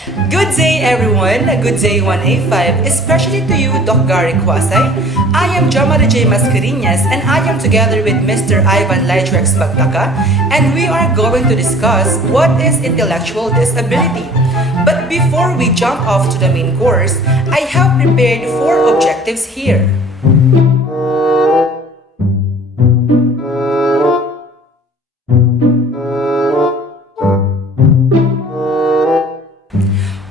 Good day everyone, good day 1A5, especially to you Doc Gary Kwasay. I am Jomari J. Mascareñas and I am together with Mr. Ivan Lytrex Magtaka and we are going to discuss what is intellectual disability. But before we jump off to the main course, I have prepared 4 objectives here.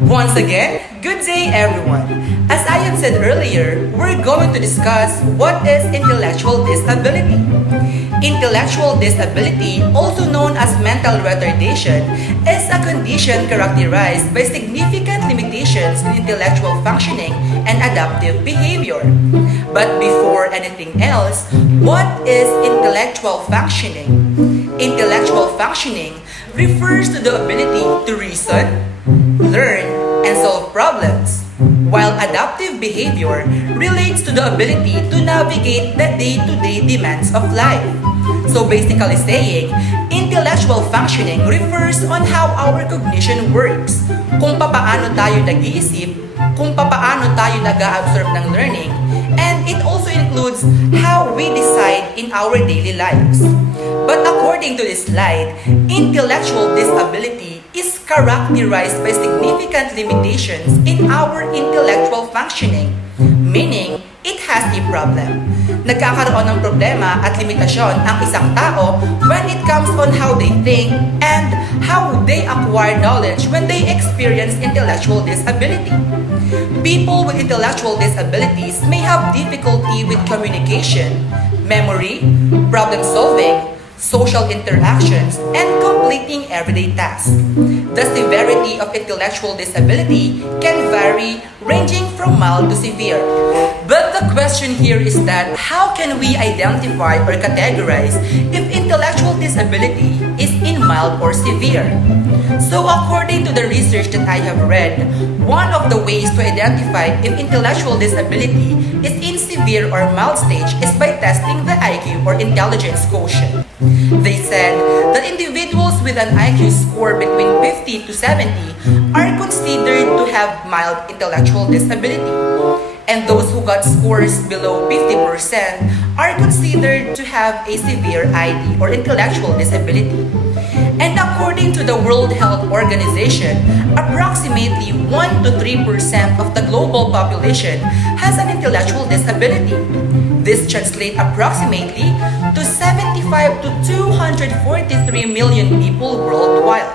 Once again, good day everyone. As I have said earlier, we're going to discuss what is intellectual disability. Intellectual disability, also known as mental retardation, is a condition characterized by significant limitations in intellectual functioning and adaptive behavior. But before anything else, what is intellectual functioning? Intellectual functioning refers to the ability to reason, learn, and solve problems, while adaptive behavior relates to the ability to navigate the day-to-day demands of life. So basically saying, intellectual functioning refers on how our cognition works, kung papaano tayo nag-iisip, kung papaano tayo nag-a-absorb ng learning, and it also includes how we decide in our daily lives. But according to this slide, intellectual disability is characterized by significant limitations in our intellectual functioning, meaning it has a problem. Nagkakaroon ng problema at limitasyon ang isang tao when it comes on how they think and how they acquire knowledge when they experience intellectual disability. People with intellectual disabilities may have difficulty with communication, memory, problem solving, social interactions, and completing everyday tasks. The severity of intellectual disability can vary, ranging from mild to severe. But the question here is that how can we identify or categorize if intellectual disability is in mild or severe? So according to the research that I have read, one of the ways to identify if intellectual disability is in severe or mild stage is by testing the IQ or intelligence quotient. They said that individuals with an IQ score between 50 to 70 are considered to have mild intellectual disability, and those who got scores below 50% are considered to have a severe ID or intellectual disability. And according to the World Health Organization, approximately 1 to 3% of the global population has an intellectual disability. This translates approximately to 75 to 243 million people worldwide.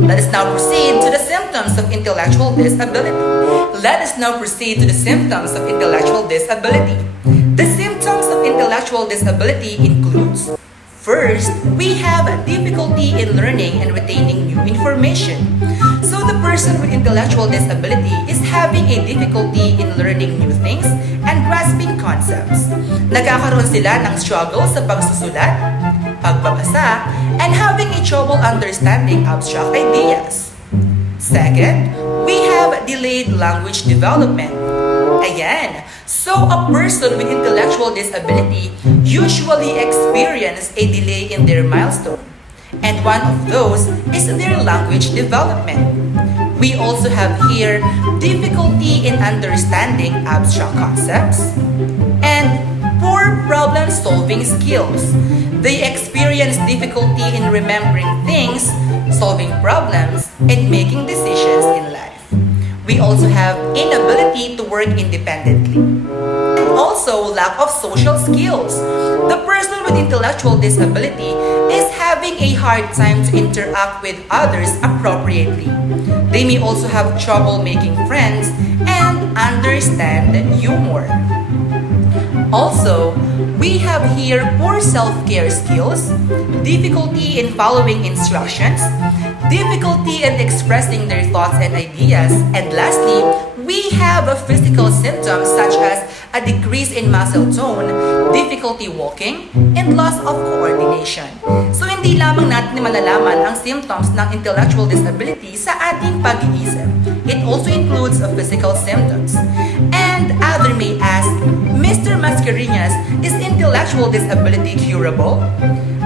Let us now proceed to the symptoms of intellectual disability. Let us now proceed to the symptoms of intellectual disability. The symptoms of intellectual disability includes: first, we have difficulty in learning and retaining new information. So the person with intellectual disability is having a difficulty in learning new things and grasping concepts. Nagkakaroon sila ng struggle sa pagsusulat, pagbabasa, and having a trouble understanding abstract ideas. Second, we have delayed language development. Ayan, so a person with intellectual disability usually experience a delay in their milestone. And one of those is their language development. We also have here difficulty in understanding abstract concepts and poor problem-solving skills. They experience difficulty in remembering things, solving problems, and making decisions in life. We also have inability to work independently. And also lack of social skills. The person with intellectual disability is having a hard time to interact with others appropriately. They may also have trouble making friends and understand humor. Also, we have here poor self-care skills, difficulty in following instructions, difficulty in expressing their thoughts and ideas, and lastly, we have physical symptoms such as a decrease in muscle tone, difficulty walking, and loss of coordination. So hindi lamang natin malalaman ang symptoms ng intellectual disability sa ating pag-iisip. It also includes physical symptoms. And other mother may ask, Mr. Mascareñas, is intellectual disability curable?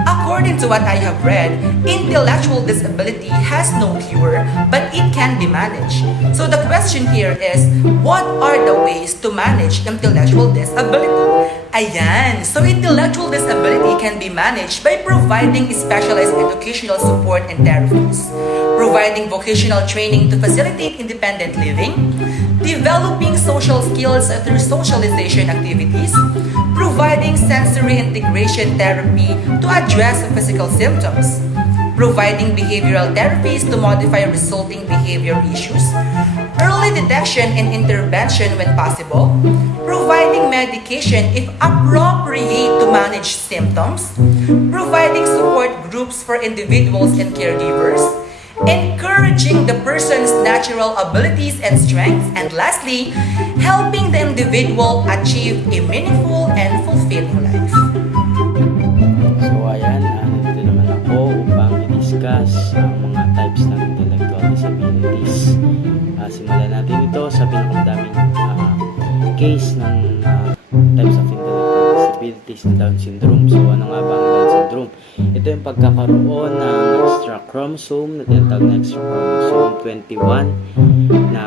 According to what I have read, intellectual disability has no cure, but it can be managed. So the question here is, what are the ways to manage intellectual disability? Ayan! So intellectual disability can be managed by providing specialized educational support and therapies, providing vocational training to facilitate independent living, developing social skills through socialization activities, providing sensory integration therapy to address physical symptoms, providing behavioral therapies to modify resulting behavior issues, early detection and intervention when possible, providing medication if appropriate to manage symptoms, providing support groups for individuals and caregivers, encouraging the person's natural abilities and strengths, and lastly, helping the individual achieve a meaningful and fulfilling life. So ayan, nandito naman ako upang i-discuss ang mga types ng intellectual disabilities. Simulan natin ito sa pinakamadaming case ng types of intellectual disabilities ng Down syndrome. So ano nga ba ang Down syndrome? Ito yung pagkakaroon ng extra chromosome na tinatawag na extra chromosome 21 na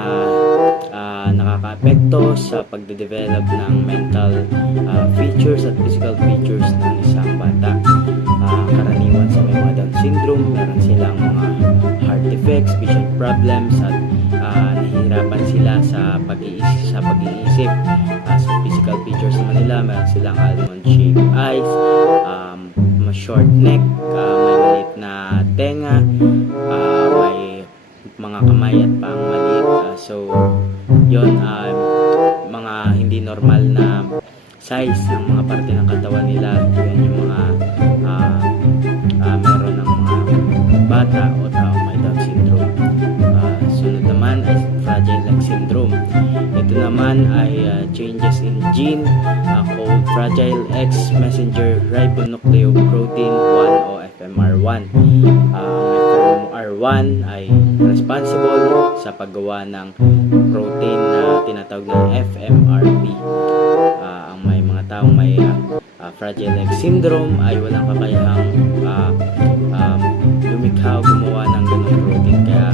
nakaka-apekto sa pagde-develop ng mental features at physical features ng isang bata. Karaniwan sa may mga Down syndrome, meron silang mga heart defects, vision problems, at nahihirapan sila sa pag-iisip. Sa physical features naman nila, meron silang almond-shaped eyes, short neck, may maliit na tenga, may mga kamay at pang maliit. So, yon mga hindi normal na size ng mga parte ng katawan nila. Yan yung mga meron ng mga bata o taong may Down syndrome. Sunod naman ay Fragile X syndrome. Ito naman ay changes in gene called Fragile X messenger ribonucleoprotein 1 o FMR1. FMR1 ay responsible sa paggawa ng protein na tinatawag na FMRP. Ang may mga taong may Fragile X syndrome ay walang kakayahang lumikha o gumawa ng ganung protein, kaya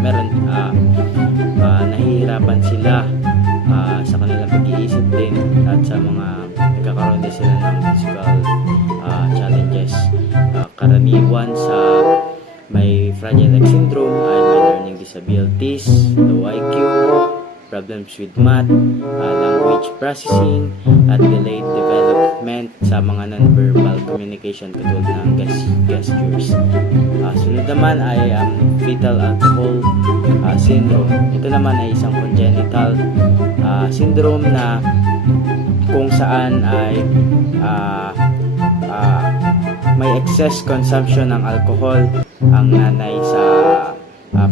meron nahihirapan sila sa kanilang pag-iisip din at sa mga nagkakaroon din sila ng physical challenges. Karaniwan sa may Fragile X syndrome ay may learning disabilities, low IQ, problems with math, language processing, at delayed development sa mga non-verbal communication katulad ng gestures. Sunod naman ay fetal alcohol syndrome. Ito naman ay isang congenital syndrome na kung saan ay may excess consumption ng alcohol ang nanay sa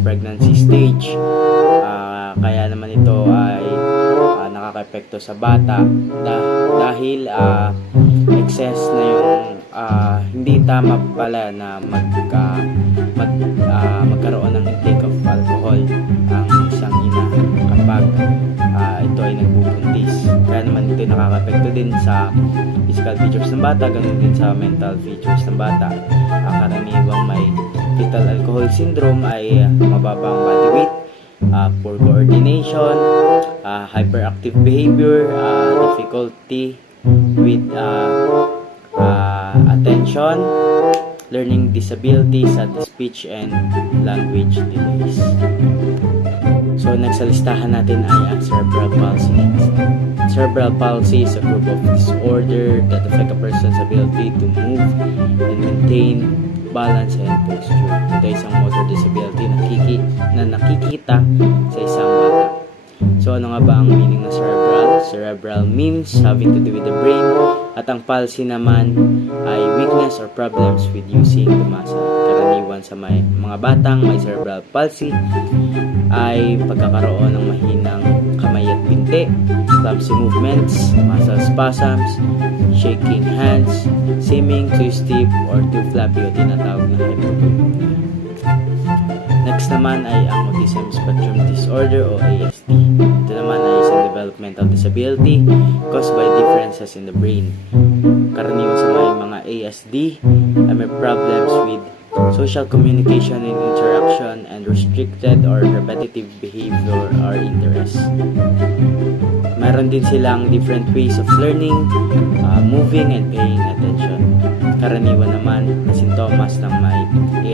pregnancy stage. Kaya naman ito ay nakaka-epekto sa bata dahil excess na yung hindi tama pala na magkaroon ng intake of alcohol ang isang ina kapag ito ay nagbubuntis. Kaya naman ito nakaka-epekto din sa physical features ng bata, ganoon din sa mental features ng bata. Karaniwang may fetal alcohol syndrome ay mababang body weight, poor coordination, hyperactive behavior, difficulty with attention, learning disabilities at speech and language delays. So next sa listahan natin ay ang cerebral palsy. Cerebral palsy is a group of disorder that affect a person's ability to move and maintain balance and posture. Ito ay isang motor disability na nakikita sa isang bata. So ano nga ba ang meaning ng cerebral? Cerebral means having to do with the brain, at ang palsy naman ay weakness or problems with using the muscle. Karaniwan sa mga batang may cerebral palsy ay pagkakaroon ng mahinang kamay at binti, clumsy movements, muscle spasms, shaking hands, seeming too stiff or too flappy o tinatawag na hypotonia. Next Next naman ay ang Autism Spectrum Disorder o ASD. Ito naman ay isang developmental disability caused by differences in the brain. Karaniwan sa mga ASD ay may problems with social communication and interaction and restricted or repetitive behavior or interest. Meron din silang different ways of learning, moving, and paying attention. Karaniwan naman na sintomas ng may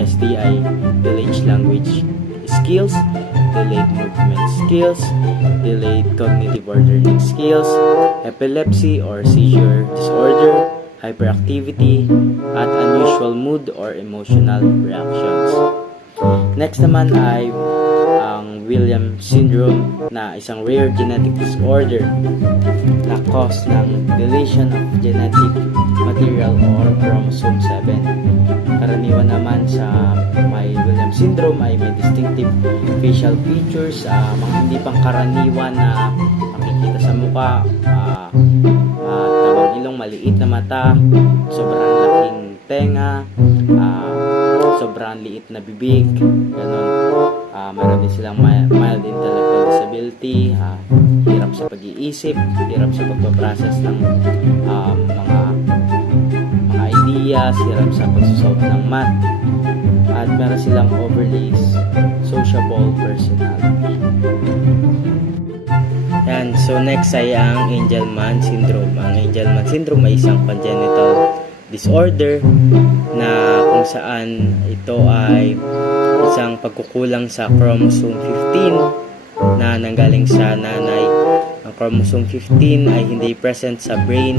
ASD ay delayed language skills, delayed movement skills, delayed cognitive or learning skills, epilepsy or seizure disorder, hyperactivity, at unusual mood or emotional reactions. Next naman ay ang Williams syndrome na isang rare genetic disorder na cause ng deletion of genetic material or chromosome 7. Karaniwan naman sa may Williams syndrome ay may distinctive facial features, mga hindi pangkaraniwan na makikita sa mukha, tabang ilong, maliit na mata, sobrang laking tenga, sobrang liit na bibig, ganun. Meron din silang mild intellectual disability, hirap sa pag-iisip, hirap sa pagpaprocess ng mga ideas, hirap sa pagsusolve ng math, at meron silang overly sociable personality. Yan, so next ay ang Angelman syndrome. Ang Angelman syndrome ay isang congenital disorder na kung saan ito ay isang pagkukulang sa chromosome 15 na nanggaling sa nanay. Ang chromosome 15 ay hindi present sa brain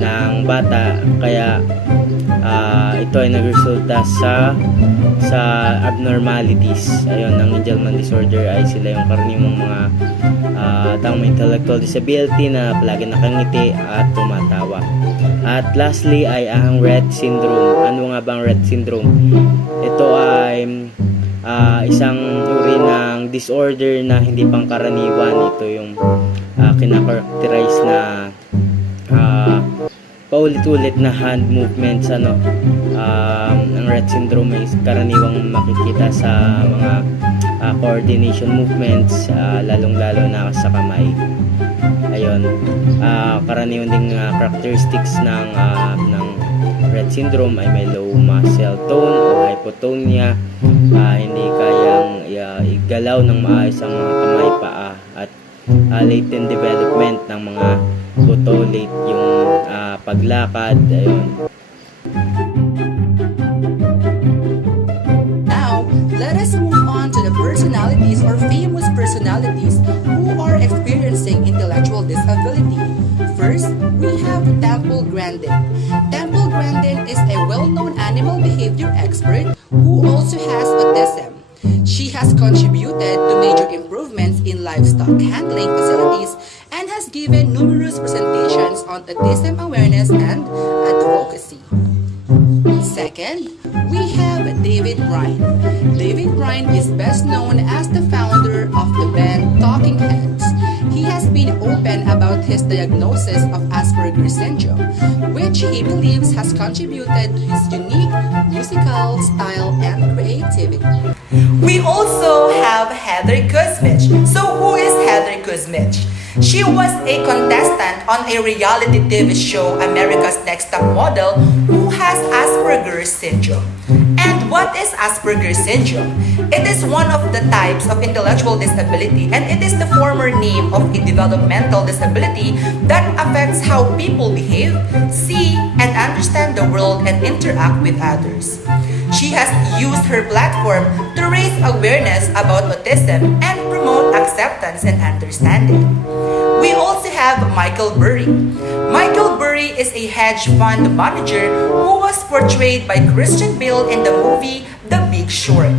ng bata, kaya ito ay nagresulta sa abnormalities. Ayun, ang Angelman disorder ay sila yung karaniwang mga taong may intellectual disability na palagi nakangiti at tumatawa. At lastly ay ang Rett syndrome. Ano nga bang Rett syndrome? Ito ay isang uri ng disorder na hindi pangkaraniwan. Ito yung kinakarakterize na paulit-ulit na hand movements. Ang Rett syndrome ay karaniwang makikita sa mga coordination movements, lalong-lalo na sa kamay. Ayun, karaniwan ding characteristics ng Rett syndrome ay may low muscle tone o hypotonia, hindi kayang igalaw ng maayos ang mga kamay, paa, at late in development ng mga buto, late yung paglakad. Ayun. Now, let us move on to the personalities or famous personalities who are experiencing intellectual disability. First, we have Temple Grandin. Temple Grandin is a well-known animal behavior expert who also has autism. She has contributed to major improvements in livestock handling facilities and has given numerous presentations on autism awareness and advocacy. Second, we have David Bryan. David Bryan is best known as the founder of the band Talking Heads. He has been open about his diagnosis of Asperger's syndrome, which he believes has contributed to his unique musical style and creativity. We also have Heather Kuzmich. So who is Heather Kuzmich? She was a contestant on a reality TV show, America's Next Top Model, who has Asperger's syndrome. And what is Asperger's syndrome? It is one of the types of intellectual disability, and it is the former name of a developmental disability that affects how people behave, see, and understand the world and interact with others. She has used her platform to raise awareness about autism and promote acceptance and understanding. We also have Michael Burry. Michael Burry is a hedge fund manager who was portrayed by Christian Bale in the movie The Big Short.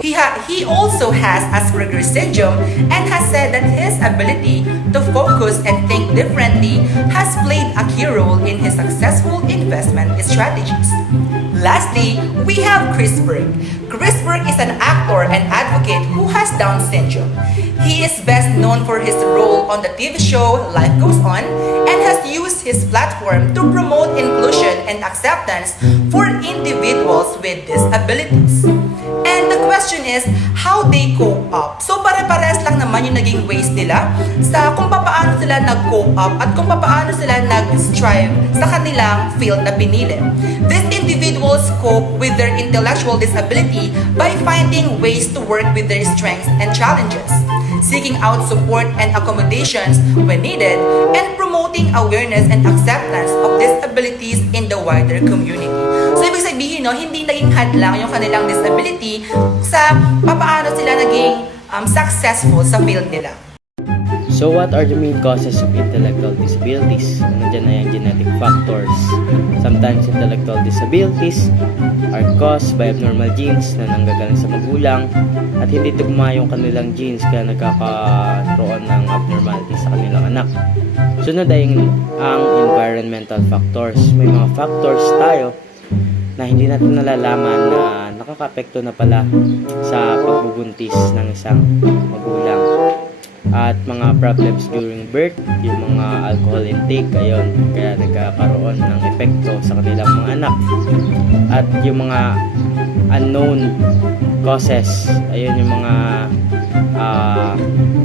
He also has Asperger's syndrome and has said that his ability to focus and think differently has played a key role in his successful investment strategies. Lastly, we have Chris Berg. Chris Berg is an actor and advocate who has Down syndrome. He is best known for his role on the TV show Life Goes On and has used his platform to promote inclusion and acceptance for individuals with disabilities. And And the question is, how they cope up. So pare-pares lang naman yung naging ways nila sa kung paano sila nag-cope up at kung paano sila nag-strive sa kanilang field na pinili. These individuals cope with their intellectual disability by finding ways to work with their strengths and challenges, seeking out support and accommodations when needed, and promoting awareness and acceptance of disabilities in the wider community. So ibig sabihin, no, hindi naging hadlang yung kanilang disability sa paano sila naging successful sa field nila. So what are the main causes of intellectual disabilities? Nandiyan na yung genetic factors. Sometimes intellectual disabilities are caused by abnormal genes na nanggagaling sa magulang at hindi tugma yung kanilang genes kaya nagkakaroon ng abnormalities sa kanilang anak. Sunod ay ang environmental factors. May mga factors tayo na hindi natin nalalaman na nakakaapekto na pala sa pagbubuntis ng isang magulang. At mga problems during birth, yung mga alcohol intake, ayun, kaya nagkakaroon ng epekto sa kanilang mga anak. At yung mga unknown causes, ayun yung mga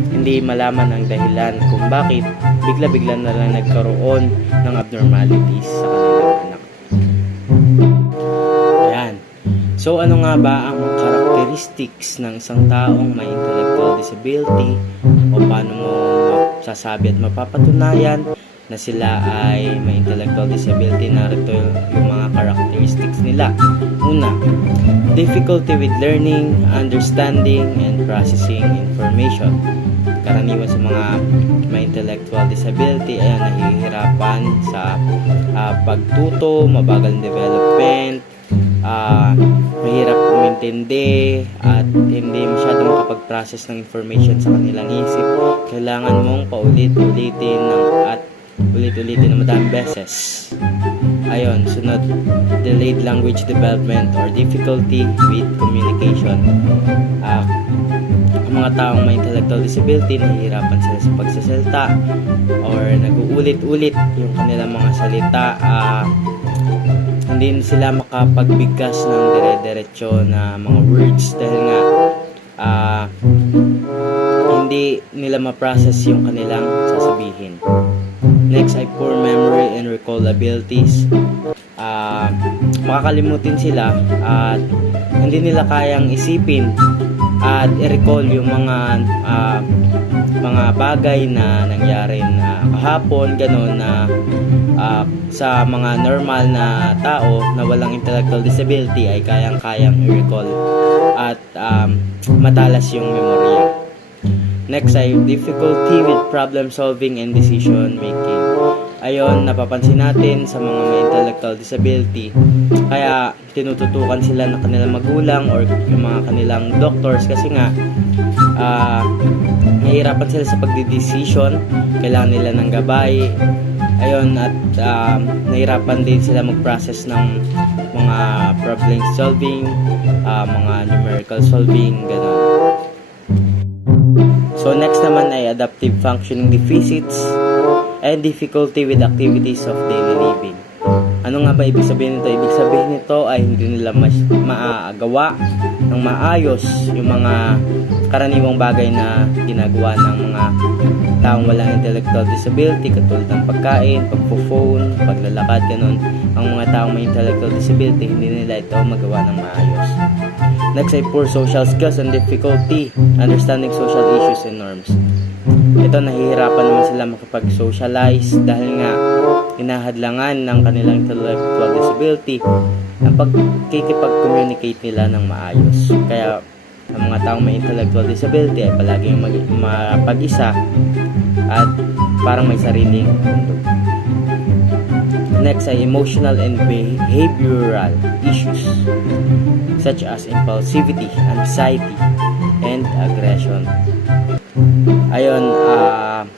hindi malaman ang dahilan kung bakit bigla-bigla na lang nagkaroon ng abnormalities sa kanilang anak. Ayan. So ano nga ba ang mga characteristics ng isang taong may intellectual disability o paano mo masasabi at mapapatunayan na sila ay may intellectual disability? Narito yung mga characteristics nila. Una, difficulty with learning, understanding, and processing information. Karaniwan sa mga may intellectual disability ay nahihirapan sa pagtuto, mabagal development, mahirap umintindi at hindi masyadong makapag-process ng information sa kanilang isip. Kailangan mong paulit-ulitin na madaming beses. Ayon, sunod, delayed language development or difficulty with communication. Ang mga taong may intellectual disability, nahihirapan sila sa pagsasalita or nag-uulit-ulit yung kanilang mga salita. Hindi sila makapagbigkas ng dire-diretso na mga words dahil nga hindi nila ma-process yung kanilang sasabihin. Next ay poor memory and recall abilities. Makakalimutin sila at hindi nila kayang isipin at i-recall yung mga bagay na nangyari na kahapon, gano'n na sa mga normal na tao na walang intellectual disability ay kayang-kayang i-recall at matalas yung memorya. Next ay difficulty with problem solving and decision making. Ayon, napapansin natin sa mga may intellectual disability, kaya tinututukan sila ng kanilang magulang or yung mga kanilang doctors kasi nga nahihirapan sila sa pagdidesisyon, kailangan nila ng gabay. Ayon, at nahihirapan din sila mag-process ng mga problem solving, mga numerical solving, gano'n. So next naman ay adaptive functioning deficits and difficulty with activities of daily living. Ano nga ba ibig sabihin nito? Ibig sabihin nito ay hindi nila maagawa ng maayos yung mga karaniwang bagay na ginagawa ng mga taong walang intellectual disability, katulad ng pagkain, pagpo-phone, paglalakad, ganun. Ang mga taong may intellectual disability, hindi nila ito magawa ng maayos. Next ay poor social skills and difficulty understanding social issues and norms. Ito, nahihirapan naman sila makapag-socialize dahil nga hinahadlangan ng kanilang intellectual disability ang pagkikipag-communicate nila ng maayos. Kaya ang mga taong may intellectual disability ay palaging mapag-isa at parang may sariling mundo. Next ay emotional and behavioral issues such as impulsivity, anxiety, and aggression. Ayon,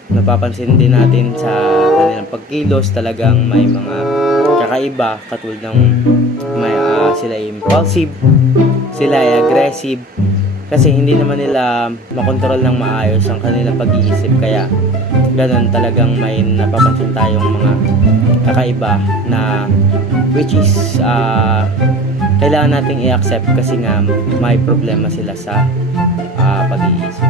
napapansin din natin sa kanilang pagkilos, talagang may mga kakaiba katulad ng sila ay impulsive, sila ay aggressive, kasi hindi naman nila makontrol ng maayos ang kanilang pag-iisip, kaya ganun, talagang may napapansin tayong mga kakaiba na which is kailangan nating i-accept kasi nga may problema sila sa pag-iisip.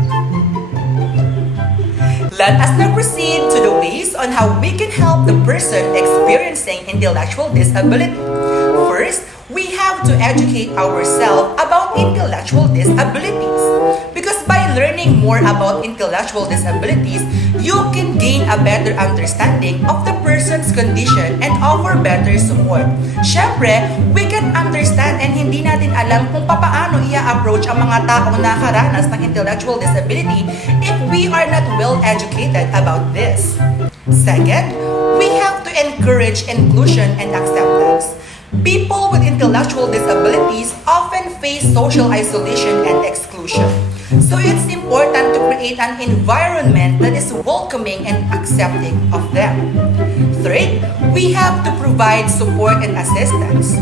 Let us now proceed to the ways on how we can help the person experiencing intellectual disability. First, we have to educate ourselves about intellectual disabilities. Because by learning more about intellectual disabilities, you can gain a better understanding of the person's condition and offer better support. Syempre, we can understand and hindi natin alam kung paano i-approach ang mga taong nakaranas ng intellectual disability if we are not well educated about this. Second, we have to encourage inclusion and acceptance. People with intellectual disabilities often face social isolation and exclusion. So it's important to create an environment that is welcoming and accepting of them. Third, we have to provide support and assistance.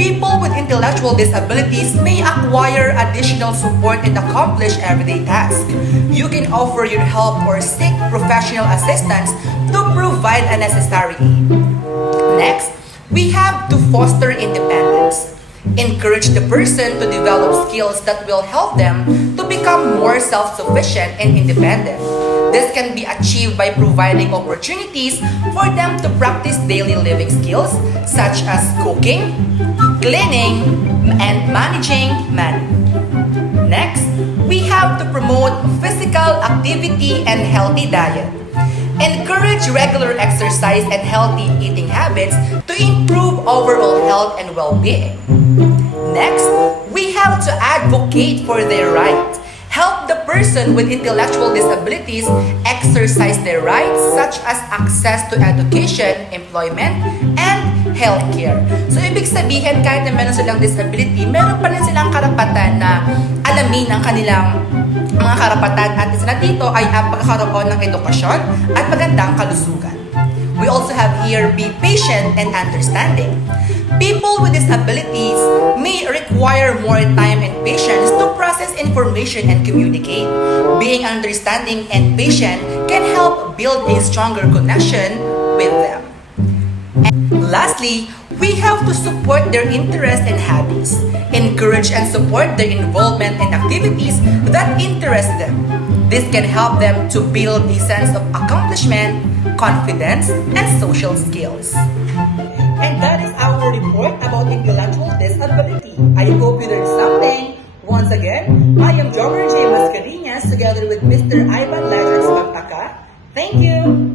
People with intellectual disabilities may acquire additional support and accomplish everyday tasks. You can offer your help or seek professional assistance to provide a necessary aid. Next, we have to foster independence. Encourage the person to develop skills that will help them to become more self-sufficient and independent. This can be achieved by providing opportunities for them to practice daily living skills such as cooking, cleaning, and managing money. Next, we have to promote physical activity and healthy diet. Encourage regular exercise and healthy eating habits to improve overall health and well-being. Next, we have to advocate for their rights. Help the person with intellectual disabilities exercise their rights such as access to education, employment, and healthcare. So, ibig sabihin, kahit na meron silang disability, meron pa rin silang karapatan na alamin ang kanilang mga karapatan at isa na dito ay ang pagkakaroon ng edukasyon at magandang kalusugan. We also have here be patient and understanding. People with disabilities may require more time and patience to process information and communicate. Being understanding and patient can help build a stronger connection with them. And lastly, we have to support their interests and hobbies. Encourage and support their involvement in activities that interest them. This can help them to build a sense of accomplishment, confidence, and social skills. And that is our report about intellectual disability. I hope you learned something. Once again, I am Jomar J. Mascareñas together with Mr. Ivan Leonard Spantaka. Thank you!